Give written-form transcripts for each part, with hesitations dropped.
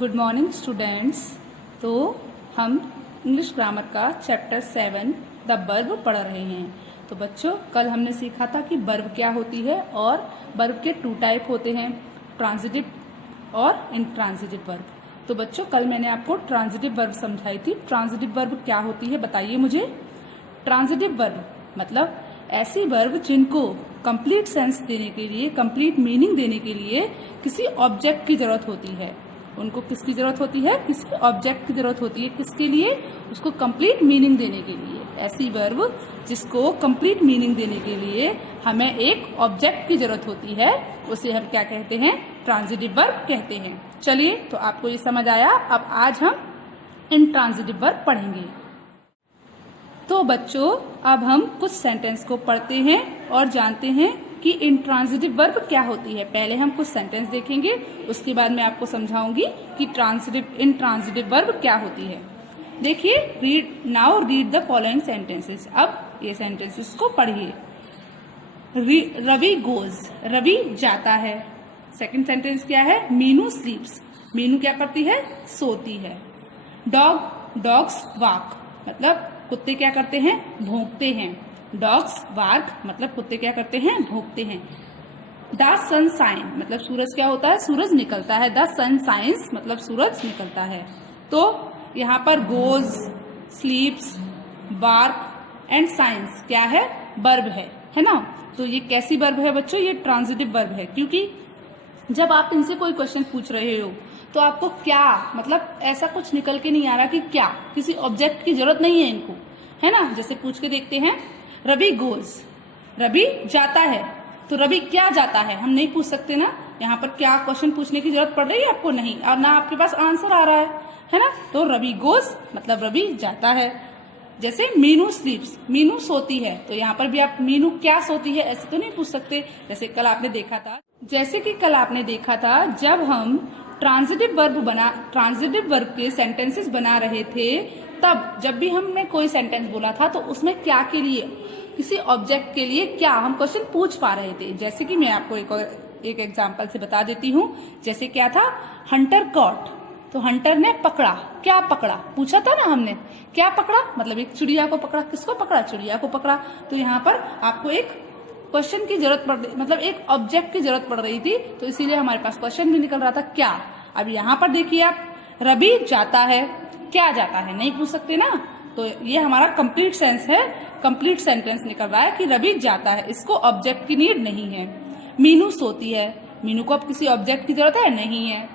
Good morning students. तो हम English grammar का चैप्टर 7 द वर्ब पढ़ रहे हैं। तो बच्चों, कल हमने सीखा था कि वर्ब क्या होती है और वर्ब के 2 टाइप होते हैं, ट्रांजिटिव और इंट्रांजिटिव वर्ब। तो बच्चों, कल मैंने आपको ट्रांजिटिव वर्ब समझाई थी। ट्रांजिटिव वर्ब क्या होती है बताइए मुझे। ट्रांजिटिव वर्ब मतलब ऐसी वर्ब जिनको कंप्लीट सेंस देने के लिए, कंप्लीट मीनिंग देने के लिए किसी ऑब्जेक्ट की जरूरत होती है। उनको किसकी जरूरत होती है? किसी ऑब्जेक्ट की जरूरत होती है। किसके लिए? उसको कंप्लीट मीनिंग देने के लिए। ऐसी वर्ब जिसको कंप्लीट मीनिंग देने के लिए हमें एक ऑब्जेक्ट की जरूरत होती है, उसे हम क्या कहते हैं? ट्रांजिटिव वर्ब कहते हैं। चलिए, तो आपको ये समझ आया। अब आज हम इंट्रांजिटिव वर्ब पढ़ेंगे। तो बच्चों, अब हम कुछ सेंटेंस को पढ़ते हैं और जानते हैं कि इंट्रांजिटिव वर्ब क्या होती है। पहले हम कुछ सेंटेंस देखेंगे, उसके बाद मैं आपको समझाऊंगी कि इंट्रांजिटिव वर्ब क्या होती है। देखिए, रीड द फॉलोइंग सेंटेंसेस। अब ये सेंटेंसेस को पढ़िए। रवि गोज, रवि जाता है। सेकंड सेंटेंस क्या है? मीनू स्लीप्स, मीनू क्या करती है? सोती है। डॉग्स वाक मतलब कुत्ते क्या करते हैं? भौंकते हैं। डॉग्स बार्क मतलब कुत्ते क्या करते हैं? भौंकते हैं। द सन शाइन मतलब सूरज क्या होता है? सूरज निकलता है। द सन शाइन्स मतलब सूरज निकलता है। तो यहाँ पर goes, sleeps, bark and shines क्या है? वर्ब है ना। तो ये कैसी वर्ब है बच्चों? ये ट्रांजिटिव वर्ब है, क्योंकि जब आप इनसे कोई क्वेश्चन पूछ रहे हो तो आपको क्या मतलब ऐसा कुछ निकल के नहीं आ रहा कि क्या, किसी ऑब्जेक्ट की जरूरत नहीं है इनको, है ना। जैसे पूछ के देखते हैं, रवि गोज, रवि जाता है। तो रवि क्या जाता है हम नहीं पूछ सकते ना। यहाँ पर क्या क्वेश्चन पूछने की जरूरत पड़ रही है आपको? नहीं। और ना आपके पास आंसर आ रहा है ना। तो रवि गोज मतलब रवि जाता है। जैसे मीनू स्लीप्स, मीनू सोती है। तो यहाँ पर भी आप मीनू क्या सोती है ऐसे तो नहीं पूछ सकते। जैसे कल आपने देखा था जब हम ट्रांजिटिव वर्ब के सेंटेंसेस बना रहे थे, तब जब भी हमने कोई सेंटेंस बोला था तो उसमें क्या के लिए, किसी ऑब्जेक्ट के लिए क्या हम क्वेश्चन पूछ पा रहे थे। जैसे कि मैं आपको एक एग्जांपल से बता देती हूँ। जैसे क्या था? हंटर कॉट, तो हंटर ने पकड़ा। क्या पकड़ा? पूछा था ना हमने। क्या पकड़ा? मतलब एक चिड़िया को पकड़ा। किसको पकड़ा? चिड़िया को पकड़ा। तो यहाँ पर आपको एक क्वेश्चन की जरूरत पड़ रही, मतलब एक ऑब्जेक्ट की जरूरत पड़ रही थी, तो इसीलिए हमारे पास क्वेश्चन भी निकल रहा था क्या। अब यहाँ पर देखिए आप, रवि जाता है, क्या जाता है नहीं पूछ सकते ना। तो ये हमारा कंप्लीट सेंस है, कंप्लीट सेंटेंस निकल रहा है कि रवि जाता है। इसको ऑब्जेक्ट की नीड नहीं है। मीनू सोती है, मीनू को अब किसी ऑब्जेक्ट की जरूरत है? नहीं है।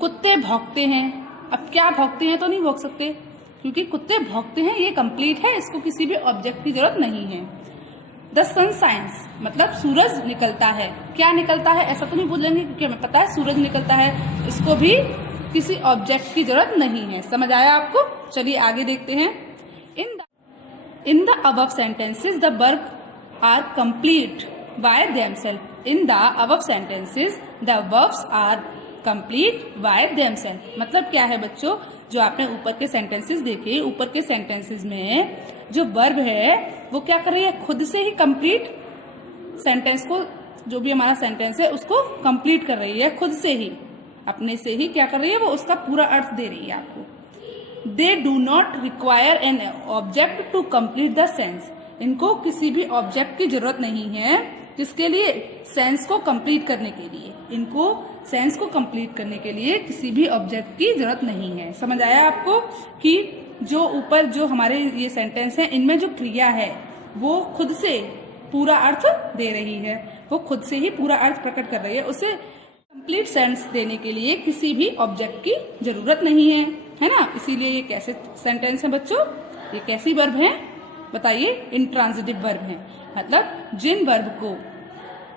कुत्ते भौंकते हैं, अब क्या भौंकते हैं तो नहीं भौंक सकते, क्योंकि कुत्ते भौंकते हैं ये कंप्लीट है, इसको किसी भी ऑब्जेक्ट की जरूरत नहीं है। द सन शाइन्स मतलब सूरज निकलता है। क्या निकलता है ऐसा तो नहीं बोलेंगे, क्योंकि हमें पता है सूरज निकलता है। इसको भी किसी ऑब्जेक्ट की जरूरत नहीं है। समझ आया आपको? चलिए आगे देखते हैं। In the above sentences the verb are complete by themself. In the above sentences the verbs are complete by themself मतलब क्या है बच्चों? जो आपने ऊपर के सेंटेंसेस देखे, ऊपर के सेंटेंसेस में जो वर्ब है वो क्या कर रही है? खुद से ही कंप्लीट सेंटेंस को, जो भी हमारा सेंटेंस है उसको कंप्लीट कर रही है। खुद से ही, अपने से ही क्या कर रही है? वो उसका पूरा अर्थ दे रही है आपको। They do not require an object to complete the sense. इनको किसी भी ऑब्जेक्ट की जरूरत नहीं है। किसके लिए? सेंस को कंप्लीट करने के लिए। इनको सेंस को कंप्लीट करने के लिए किसी भी ऑब्जेक्ट की जरूरत नहीं है। समझ आया आपको कि जो ऊपर जो हमारे ये सेंटेंस है, इनमें जो क्रिया है वो खुद से पूरा अर्थ दे रही है, वो खुद से ही पूरा अर्थ प्रकट कर रही है। उसे कंप्लीट सेंस देने के लिए किसी भी ऑब्जेक्ट की जरूरत नहीं है ना। इसीलिए ये कैसे सेंटेंस है बच्चों? ये कैसी वर्ब है बताइए? इंट्रांजिटिव वर्ब है। मतलब जिन वर्ब को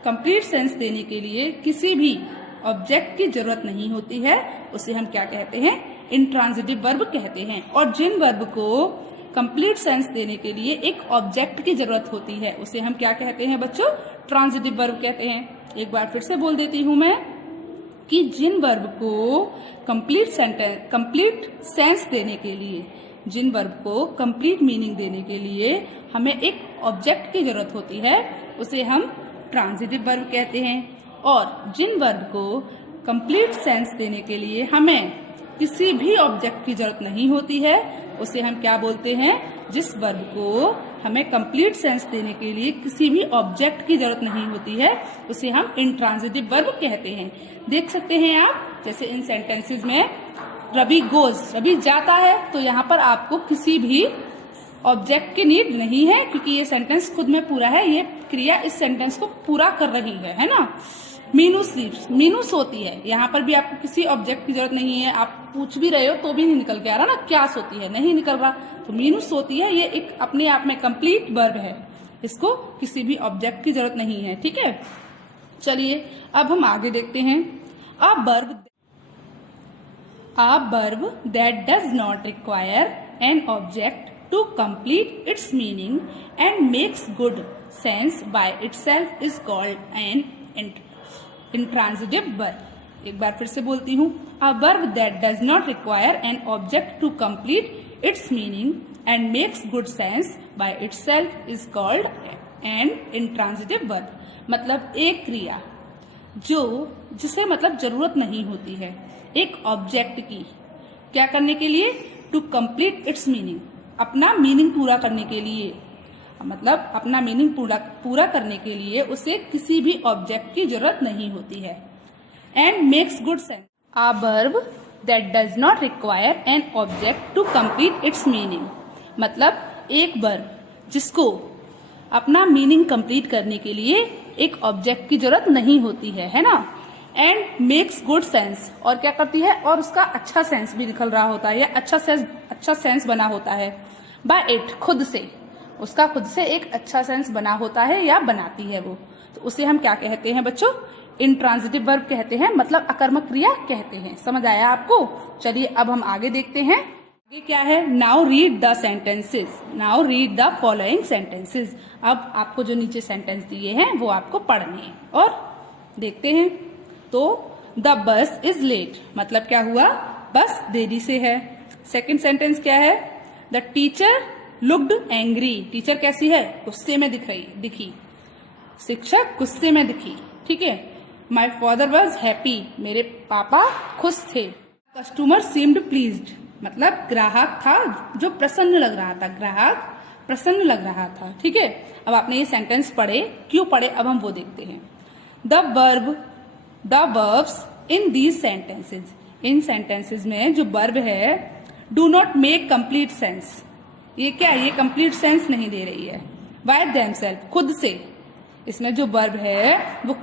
कंप्लीट सेंस देने के लिए किसी भी ऑब्जेक्ट की जरूरत नहीं होती है, उसे हम क्या कहते हैं? इंट्रांजिटिव वर्ब कहते हैं। और जिन वर्ब को कंप्लीट सेंस देने के लिए एक ऑब्जेक्ट की जरूरत होती है, उसे हम क्या कहते हैं बच्चों? ट्रांजिटिव वर्ब कहते हैं। एक बार फिर से बोल देती हूं मैं कि जिन वर्ब को कंप्लीट सेंस देने के लिए, जिन वर्ब को कंप्लीट मीनिंग देने के लिए हमें एक ऑब्जेक्ट की जरूरत होती है, उसे हम ट्रांजिटिव वर्ब कहते हैं। और जिन वर्ब को कंप्लीट सेंस देने के लिए हमें किसी भी ऑब्जेक्ट की जरूरत नहीं होती है, उसे हम क्या बोलते हैं? जिस वर्ब को हमें कंप्लीट सेंस देने के लिए किसी भी ऑब्जेक्ट की जरूरत नहीं होती है, उसे हम इंट्रांजिटिव वर्ब कहते हैं। देख सकते हैं आप, जैसे इन सेंटेंसेस में रवि गोज, रवि जाता है, तो यहाँ पर आपको किसी भी ऑब्जेक्ट की नीड नहीं है, क्योंकि ये सेंटेंस खुद में पूरा है, ये क्रिया इस सेंटेंस को पूरा कर रही है ना। मीनू स्लीप्स, मीनू सोती है, यहाँ पर भी आपको किसी ऑब्जेक्ट की जरूरत नहीं है। आप पूछ भी रहे हो तो भी नहीं निकल के आ रहा ना, क्या सोती है, नहीं निकल रहा, तो मीनू सोती है, ये एक अपने आप में कंप्लीट वर्ब है, इसको किसी भी ऑब्जेक्ट की जरूरत नहीं है। ठीक है, चलिए अब हम आगे देखते हैं। A verb that does not require an object to complete its meaning and makes good sense by itself is called an intransitive verb. एक बार फिर से बोलती हूँ, a verb that does not require an object to complete its meaning and makes good sense by itself is called an intransitive verb. मतलब एक क्रिया जिसे मतलब जरूरत नहीं होती है एक ऑब्जेक्ट की, क्या करने के लिए? टू कंप्लीट इट्स मीनिंग, अपना मीनिंग पूरा करने के लिए, मतलब अपना मीनिंग पूरा करने के लिए उसे किसी भी ऑब्जेक्ट की जरूरत नहीं होती है। And makes good sense, a verb that does not require an object to complete its meaning, मतलब एक वर्ब जिसको अपना मीनिंग कंप्लीट करने के लिए एक ऑब्जेक्ट की जरूरत नहीं होती है ना। एंड मेक्स गुड सेंस, और क्या करती है? और उसका अच्छा सेंस भी निकल रहा होता है, या अच्छा सेंस बना होता है। बाय इट, खुद से, उसका खुद से एक अच्छा सेंस बना होता है या बनाती है वो, तो उसे हम क्या कहते हैं बच्चों? इंट्रांजिटिव वर्ब कहते हैं, मतलब अकर्मक क्रिया कहते हैं। समझ आया आपको? चलिए अब हम आगे देखते हैं। आगे क्या है? Now read the sentences, now read the following sentences. अब आपको जो नीचे सेंटेंस दिए हैं वो आपको पढ़ने हैं और देखते हैं। तो द बस इज लेट, मतलब क्या हुआ? बस देरी से है। सेकेंड सेंटेंस क्या है? The teacher looked angry, teacher कैसी है? गुस्से में दिखी, शिक्षक गुस्से में दिखी। ठीक है। माई फादर वॉज हैप्पी, मेरे पापा खुश थे। कस्टमर सीम्ड प्लीज्ड, मतलब ग्राहक था जो प्रसन्न लग रहा था, ग्राहक प्रसन्न लग रहा था। ठीक है। अब आपने ये सेंटेंस पढ़े, क्यों पढ़े अब हम वो देखते हैं। The verbs in these sentences, in sentences में जो वर्ब है do not make complete sense, ये क्या? ये कंप्लीट सेंस नहीं दे रही है। बाय देमसेल्फ, खुद से, इसमें जो वर्ब है वो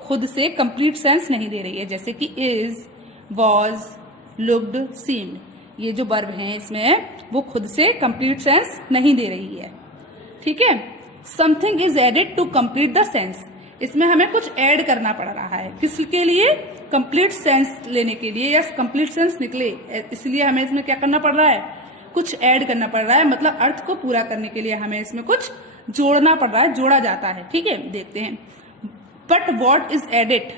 खुद से कंप्लीट सेंस नहीं दे रही है। जैसे कि इज, वॉज, लुक्ड, सीम्ड, ये जो वर्ब है इसमें वो खुद से कंप्लीट सेंस नहीं दे रही है। ठीक है। Something is added to complete the sense, इसमें हमें कुछ ऐड करना पड़ रहा है, किसके लिए? कंप्लीट सेंस लेने के लिए, या कंप्लीट सेंस निकले, इसलिए हमें इसमें क्या करना पड़ रहा है? कुछ ऐड करना पड़ रहा है, मतलब अर्थ को पूरा करने के लिए हमें इसमें कुछ जोड़ना पड़ रहा है, जोड़ा जाता है। ठीक है, देखते हैं। But what is added,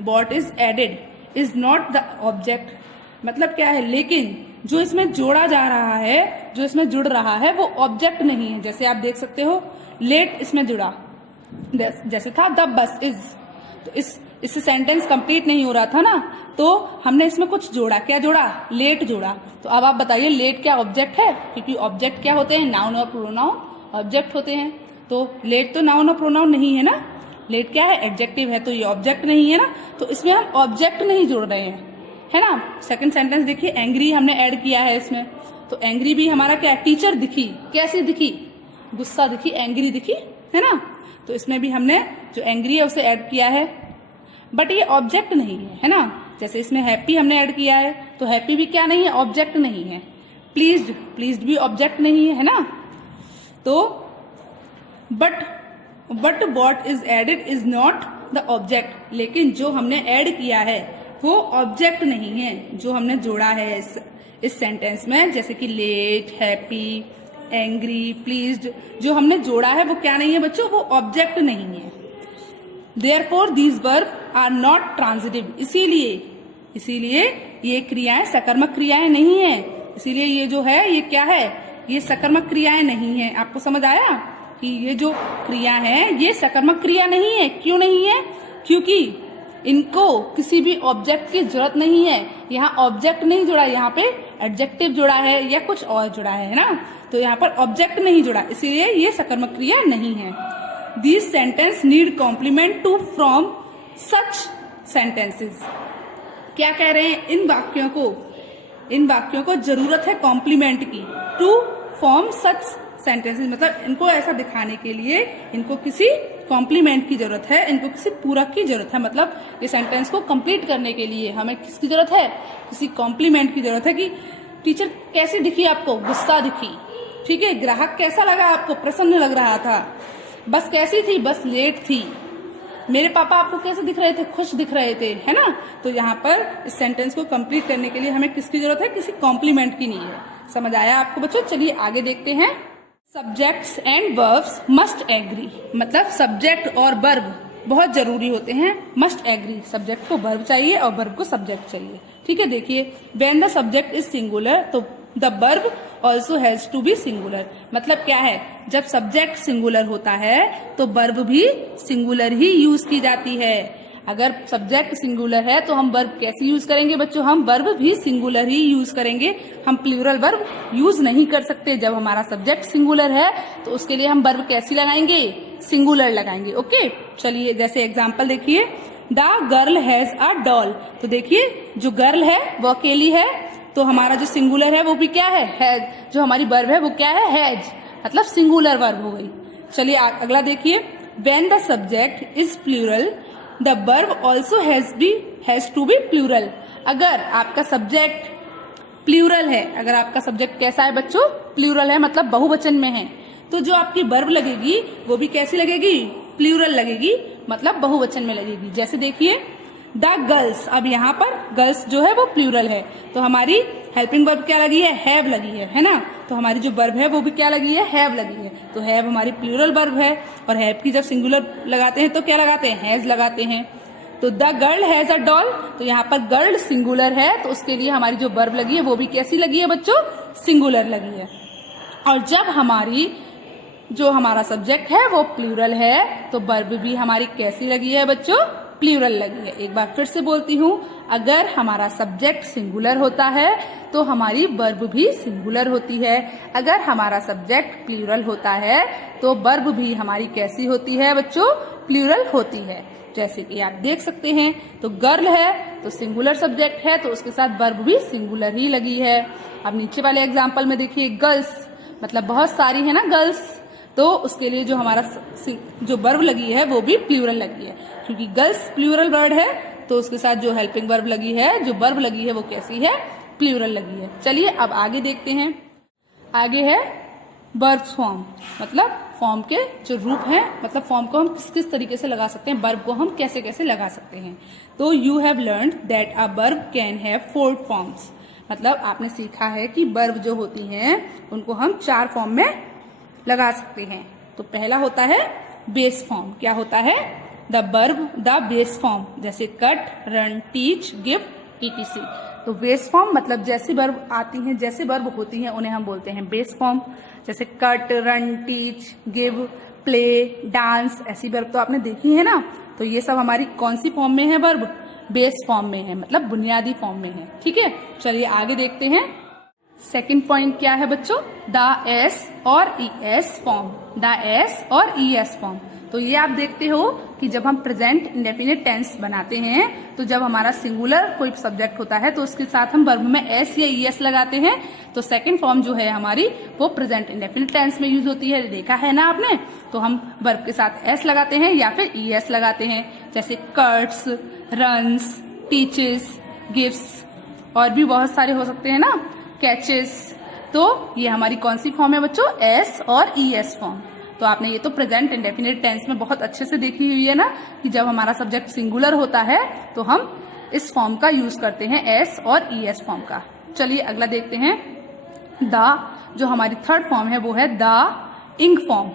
what is added is not the object, मतलब क्या है? लेकिन जो इसमें जोड़ा जा रहा है, जो इसमें जुड़ रहा है वो ऑब्जेक्ट नहीं है। जैसे आप देख सकते हो, लेट इसमें जुड़ा, जैसे था द बस इज, तो इससे सेंटेंस कंप्लीट नहीं हो रहा था ना, तो हमने इसमें कुछ जोड़ा। क्या जोड़ा? लेट जोड़ा। तो अब आप बताइए, लेट क्या ऑब्जेक्ट है? क्योंकि ऑब्जेक्ट क्या होते हैं? नाउन और प्रोनाउन ऑब्जेक्ट होते हैं। तो लेट तो नाउन और प्रोनाउन नहीं है ना, लेट क्या है? एडजेक्टिव है, तो ये ऑब्जेक्ट नहीं है ना, तो इसमें हम ऑब्जेक्ट नहीं जोड़ रहे हैं, है ना। सेकंड सेंटेंस देखिए, एंग्री हमने ऐड किया है इसमें, तो एंग्री भी हमारा क्या है? टीचर दिखी, कैसी दिखी? गुस्सा दिखी, एंग्री दिखी, है ना। तो इसमें भी हमने जो एंग्री है उसे ऐड किया है, बट ये ऑब्जेक्ट नहीं है ना। जैसे इसमें हैप्पी हमने ऐड किया है, तो हैप्पी भी क्या नहीं है? ऑब्जेक्ट नहीं है। प्लीज्ड भी ऑब्जेक्ट नहीं है ना। तो but what is added is not the object, लेकिन जो हमने ऐड किया है वो ऑब्जेक्ट नहीं है, जो हमने जोड़ा है इस सेंटेंस में, जैसे कि लेट, हैप्पी, एंग्री, प्लीज्ड, जो हमने जोड़ा है वो क्या नहीं है बच्चों? वो ऑब्जेक्ट नहीं है। Therefore these verb are not transitive, इसीलिए ये क्रियाएं सकर्मक क्रियाएं नहीं है। इसीलिए ये जो है ये क्या है? ये सकर्मक क्रियाएं नहीं है। आपको समझ आया कि ये जो क्रिया है ये सकर्मक क्रिया नहीं है। क्यों नहीं है? क्योंकि इनको किसी भी ऑब्जेक्ट की जरूरत नहीं है। यहाँ ऑब्जेक्ट नहीं जुड़ा, यहाँ पे एडजेक्टिव जुड़ा है या कुछ और जुड़ा है ना, तो यहाँ पर ऑब्जेक्ट नहीं जुड़ा, इसीलिए ये सकर्मक क्रिया नहीं है। These sentence need complement to from such sentences. क्या कह रहे हैं, इन वाक्यों को जरूरत है कॉम्प्लीमेंट की, टू फॉर्म सच सेंटेंसेस, मतलब इनको ऐसा दिखाने के लिए इनको किसी कॉम्प्लीमेंट की जरूरत है, इनको किसी पूरक की जरूरत है। मतलब ये सेंटेंस को कंप्लीट करने के लिए हमें किसकी जरूरत है, किसी कॉम्प्लीमेंट की जरूरत है। कि टीचर कैसी दिखी आपको, गुस्सा दिखी, ठीक है। ग्राहक कैसा लगा आपको, प्रसन्न लग रहा था। बस कैसी थी, बस लेट थी। मेरे पापा आपको कैसे दिख रहे थे, खुश दिख रहे थे, है ना। तो यहाँ पर इस सेंटेंस को कंप्लीट करने के लिए हमें किसकी जरूरत है, किसी कॉम्प्लीमेंट की नहीं है। समझ आया आपको बच्चों। चलिए आगे देखते हैं। Subjects and verbs must agree, मतलब सब्जेक्ट और वर्ब बहुत जरूरी होते हैं। मस्ट एग्री, सब्जेक्ट को वर्ब चाहिए और वर्ब को सब्जेक्ट चाहिए, ठीक है। देखिए, when the subject is singular तो the verb also has to be singular. मतलब क्या है, जब सब्जेक्ट सिंगुलर होता है तो वर्ब भी सिंगुलर ही यूज की जाती है। अगर सब्जेक्ट सिंगुलर है तो हम वर्ब कैसे यूज करेंगे बच्चों, हम वर्ब भी सिंगुलर ही यूज करेंगे। हम प्लूरल वर्ब यूज नहीं कर सकते। जब हमारा सब्जेक्ट सिंगुलर है तो उसके लिए हम वर्ब कैसी लगाएंगे, सिंगुलर लगाएंगे। ओके, चलिए जैसे एग्जाम्पल देखिए, the girl has a doll. तो देखिए, जो गर्ल है वो अकेली है, तो हमारा जो सिंगुलर है वो भी क्या है, हैज। जो हमारी वर्ब है वो क्या है, हैज, मतलब सिंगुलर वर्ब हो गई। चलिए अगला देखिए, when the subject is plural the verb also has to be plural. अगर आपका सब्जेक्ट प्लूरल है, अगर आपका सब्जेक्ट कैसा है बच्चों, प्लूरल है, मतलब बहुवचन में है, तो जो आपकी वर्ब लगेगी वो भी कैसी लगेगी, प्लूरल लगेगी, मतलब बहुवचन में लगेगी। जैसे देखिए, द गर्ल्स, अब यहाँ पर गर्ल्स जो है वो प्लूरल है, तो हमारी हेल्पिंग वर्ब क्या लगी है लगी है ना। तो हमारी जो वर्ब है वो भी क्या लगी है, हैव लगी है। तो हैव हमारी प्लूरल वर्ब है, और हैव की जब सिंगुलर लगाते हैं तो क्या लगाते हैं, हैज लगाते हैं। तो the girl has a doll, तो यहाँ पर गर्ल सिंगुलर है, तो उसके लिए हमारी जो वर्ब लगी है वो भी कैसी लगी है बच्चों, सिंगुलर लगी है। और जब हमारा सब्जेक्ट है वो प्लूरल है तो वर्ब भी हमारी कैसी लगी है बच्चों, प्लूरल लगी है। एक बार फिर से बोलती हूँ, अगर हमारा सब्जेक्ट सिंगुलर होता है तो हमारी वर्ब भी सिंगुलर होती है। अगर हमारा सब्जेक्ट प्लूरल होता है तो वर्ब भी हमारी कैसी होती है बच्चों, प्लूरल होती है। जैसे कि आप देख सकते हैं, तो गर्ल है तो सिंगुलर सब्जेक्ट है, तो उसके साथ वर्ब भी सिंगुलर ही लगी है। अब नीचे वाले एग्जाम्पल में देखिए, गर्ल्स, मतलब बहुत सारी है ना गर्ल्स, तो उसके लिए जो हमारा जो वर्ब लगी है वो भी प्लूरल लगी है। क्योंकि गर्ल्स प्लूरल वर्ड है तो उसके साथ जो हेल्पिंग वर्ब लगी है, जो वर्ब लगी है वो कैसी है, प्लूरल लगी है। चलिए अब आगे देखते हैं। आगे है वर्ब फॉर्म, मतलब फॉर्म के जो रूप हैं, मतलब फॉर्म को हम किस किस तरीके से लगा सकते हैं, वर्ब को हम कैसे कैसे लगा सकते हैं। तो you have learned that a verb can have 4 forms, मतलब आपने सीखा है कि वर्ब जो होती हैं उनको हम 4 फॉर्म में लगा सकते हैं। तो पहला होता है बेस फॉर्म। क्या होता है, the verb the base form, जैसे cut, run, teach, give, etc। तो बेस फॉर्म मतलब जैसी वर्ब आती हैं, जैसे वर्ब होती हैं उन्हें हम बोलते हैं बेस फॉर्म। जैसे cut, run, teach, give, play, dance, ऐसी वर्ब तो आपने देखी है ना। तो ये सब हमारी कौन सी फॉर्म में है, वर्ब बेस फॉर्म में है, मतलब बुनियादी फॉर्म में है। ठीक है, चलिए आगे देखते हैं। सेकंड पॉइंट क्या है बच्चों, द एस और ईएस फॉर्म, द एस और ईएस फॉर्म। तो ये आप देखते हो कि जब हम प्रेजेंट इंडेफिनिट टेंस बनाते हैं तो जब हमारा सिंगुलर कोई सब्जेक्ट होता है तो उसके साथ हम वर्ब में एस या ईएस लगाते हैं। तो सेकंड फॉर्म जो है हमारी वो प्रेजेंट इंडेफिनिट टेंस में यूज होती है, देखा है ना आपने। तो हम वर्ब के साथ एस लगाते हैं या फिर ईएस लगाते हैं, जैसे कट्स, रन्स, टीचेस, गिव्स, और भी बहुत सारे हो सकते हैं ना, कैचेस। तो ये हमारी कौन सी फॉर्म है बच्चों, एस और ईएस फॉर्म। तो आपने ये तो प्रेजेंट इंडेफिनिट टेंस में बहुत अच्छे से देखी हुई है ना, कि जब हमारा सब्जेक्ट सिंगुलर होता है तो हम इस फॉर्म का यूज करते हैं, एस और ईएस फॉर्म का। चलिए अगला देखते हैं। द, जो हमारी थर्ड फॉर्म है वो है द इंग फॉर्म,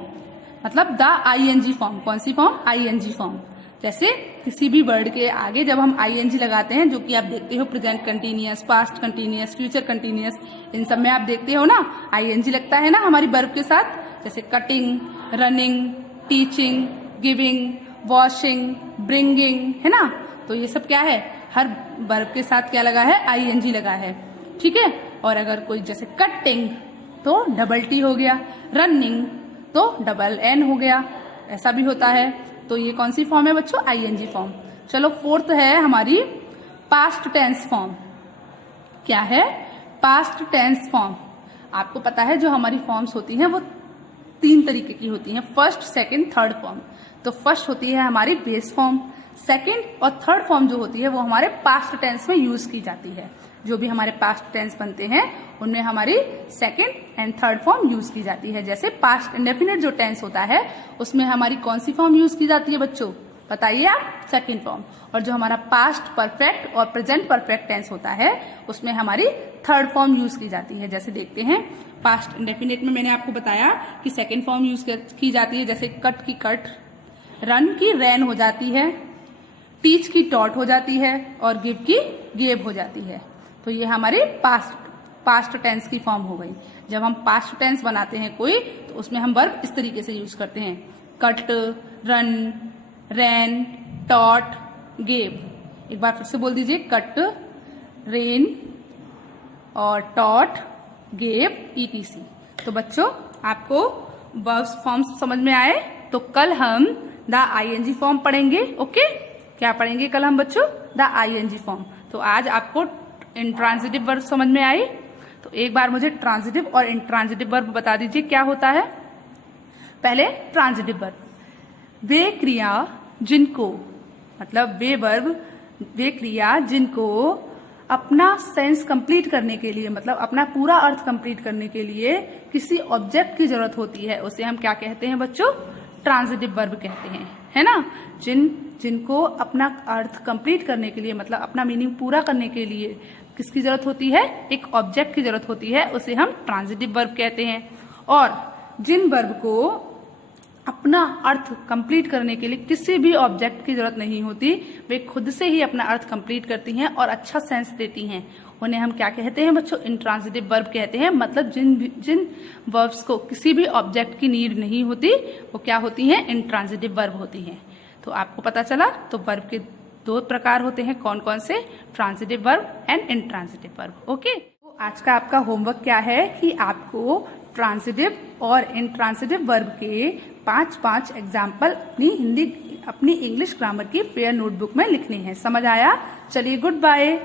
मतलब द आईएनजी फॉर्म। कौन सी फॉर्म, आईएनजी फॉर्म। जैसे किसी भी वर्ड के आगे जब हम आईएनजी लगाते हैं, जो कि आप देखते हो present continuous, past continuous, future continuous, इन सब में आप देखते हो ना आईएनजी लगता है ना हमारी वर्ब के साथ। जैसे cutting, running, teaching, giving, washing, bringing, है ना। तो ये सब क्या है, हर वर्ब के साथ क्या लगा है, आईएनजी लगा है, ठीक है। और अगर कोई जैसे कटिंग तो डबल टी हो गया, रनिंग तो डबल एन हो गया, ऐसा भी होता है। तो ये कौन सी फॉर्म है बच्चों, आईएनजी फॉर्म। चलो फोर्थ है हमारी पास्ट टेंस फॉर्म। क्या है, पास्ट टेंस फॉर्म। आपको पता है जो हमारी फॉर्म्स होती हैं वो 3 तरीके की होती हैं, फर्स्ट, सेकंड, थर्ड फॉर्म। तो फर्स्ट होती है हमारी बेस फॉर्म, सेकंड और थर्ड फॉर्म जो होती है वो हमारे पास्ट टेंस में यूज की जाती है। जो भी हमारे पास्ट टेंस बनते हैं उनमें हमारी second and third form use की जाती है। जैसे पास्ट इंडेफिनिट जो टेंस होता है उसमें हमारी कौन सी फॉर्म यूज की जाती है बच्चों, बताइए आप, सेकंड फॉर्म। और जो हमारा पास्ट परफेक्ट और प्रेजेंट परफेक्ट टेंस होता है उसमें हमारी थर्ड फॉर्म यूज की जाती है। जैसे देखते हैं, पास्ट इंडेफिनिट में मैंने आपको बताया कि सेकंड फॉर्म यूज की जाती है, जैसे कट की कट, रन की रैन हो जाती है, टीच की टॉट हो जाती है और गिव की गेव हो जाती है। तो ये हमारी पास्ट टेंस की फॉर्म हो गई। जब हम पास्ट टेंस बनाते हैं कोई तो उसमें हम वर्ब इस तरीके से यूज करते हैं, कट, रन, रैन, टॉट, गेव। एक बार फिर से बोल दीजिए, कट, रेन और टॉट, गेव, ईटीसी। तो बच्चों आपको वर्ब्स फॉर्म्स समझ में आए। तो कल हम द आईएनजी फॉर्म पढ़ेंगे। ओके, क्या पढ़ेंगे कल हम बच्चों, द आईएनजी फॉर्म। तो आज आपको इंट्रांजिटिव वर्ब समझ में आई। तो एक बार मुझे ट्रांजिटिव और इंट्रांजिटिव वर्ब बता दीजिए क्या होता है। पहले ट्रांजिटिव वर्ब, वे क्रिया जिनको, मतलब वे वर्ब, वे क्रिया जिनको अपना सेंस कंप्लीट करने के लिए, मतलब अपना पूरा अर्थ कंप्लीट करने के लिए किसी ऑब्जेक्ट की जरूरत होती है, उसे हम क्या कहते हैं बच्चों, ट्रांजिटिव वर्ब कहते हैं, है ना। जिनको अपना अर्थ कंप्लीट करने के लिए, मतलब अपना मीनिंग पूरा करने के लिए किसकी जरूरत होती है, एक ऑब्जेक्ट की जरूरत होती है, उसे हम ट्रांजिटिव वर्ब कहते हैं। और जिन वर्ब को अपना अर्थ कंप्लीट करने के लिए किसी भी ऑब्जेक्ट की जरूरत नहीं होती, वे खुद से ही अपना अर्थ कंप्लीट करती हैं और अच्छा सेंस देती हैं, उन्हें हम क्या कहते हैं बच्चों, इंट्रांजिटिव वर्ब कहते हैं। मतलब जिन वर्ब्स को किसी भी ऑब्जेक्ट की नीड नहीं होती वो क्या होती हैं, इंट्रांजिटिव वर्ब होती हैं। तो आपको पता चला, तो वर्ब के 2 प्रकार होते हैं, कौन कौन से, transitive verb and intransitive verb. Okay, तो आज का आपका होमवर्क क्या है कि आपको ट्रांजिटिव और इंट्रांजिटिव वर्ब के 5 एग्जाम्पल अपनी इंग्लिश ग्रामर की फेयर नोटबुक में लिखने हैं। समझ आया? चलिए, गुड बाय।